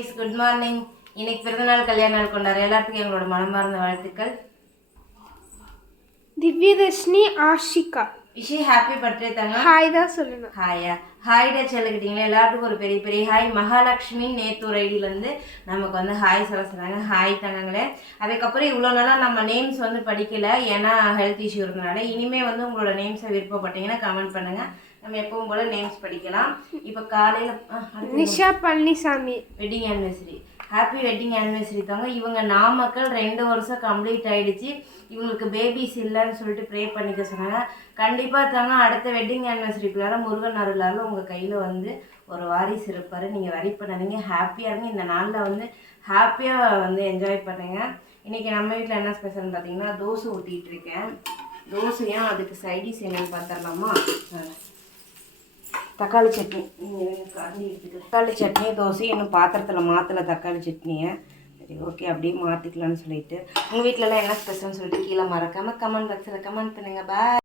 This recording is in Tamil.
குட்டீஸ் குட் மார்னிங். இன்னைக்கு பிறந்தநாள் கல்யாண நாள் கொண்டாடுற எல்லாத்துக்கும் எங்களோட மனமார்ந்த வாழ்த்துக்கள். Divyadharshini Ashika Vichy happy birthday தாங்க. ஹாய் தான் சொல்லணும். ஹாயா ஹாய்டா சொல்லிக்கிட்டீங்களா எல்லாத்துக்கும் ஒரு பெரிய பெரிய ஹாய். மகாலட்சுமி நேத்தூர் ஐடியிலேருந்து நமக்கு வந்து ஹாய் சொல்ல சொன்னாங்க. ஹாய் தாங்களே. அதுக்கப்புறம் இவ்வளோ நாளாக நம்ம நேம்ஸ் வந்து படிக்கலை, ஏன்னா ஹெல்த் இஷ்யூ இருந்தனால. இனிமேல் வந்து உங்களோட நேம்ஸை விருப்பப்பட்டீங்கன்னா கமெண்ட் பண்ணுங்கள், நம்ம எப்பவும் போல் நேம்ஸ் படிக்கலாம். இப்போ காலையில் Nisha Palaniswami wedding anniversary. Happy wedding anniversary தாங்க. இவங்க நாமக்கல் 2 வருஷம் கம்ப்ளீட் ஆகிடுச்சு. இவங்களுக்கு பேபிஸ் இல்லைன்னு சொல்லிட்டு ப்ரே பண்ணிக்க சொன்னாங்க. கண்டிப்பாக தாங்க அடுத்த வெட்டிங் ஆனிவர்சரிக்குள்ளார முருகன் அருளால் உங்கள் கையில் வந்து ஒரு வாரிசு இருப்பார். நீங்கள் வரி பண்ணாதீங்க, ஹாப்பியாக இருங்க. இந்த நாளில் வந்து ஹாப்பியாக வந்து என்ஜாய் பண்ணுங்கள். இன்றைக்கி நம்ம வீட்டில் என்ன ஸ்பெஷல்னு பார்த்தீங்கன்னா தோசை ஊற்றிட்டு இருக்கேன். தோசையும் அதுக்கு சைடிஸ் என்னென்னு பார்த்துடலாமா? தக்காளி சட்னி. கரண்டி எடுத்துக்கிறேன். தக்காளி சட்னி தோசை இன்னும் பாத்திரத்தில் மாற்றலை தக்காளி சட்னியை. சரி ஓகே, அப்படியே மாற்றிக்கலான்னு சொல்லிட்டு உங்கள் வீட்டிலலாம் என்ன ஸ்பெஷல்னு சொல்லிட்டு கீழே மறக்காமல் கமெண்ட் பாக்ஸில் கமெண்ட் பண்ணுங்கள். பாய்.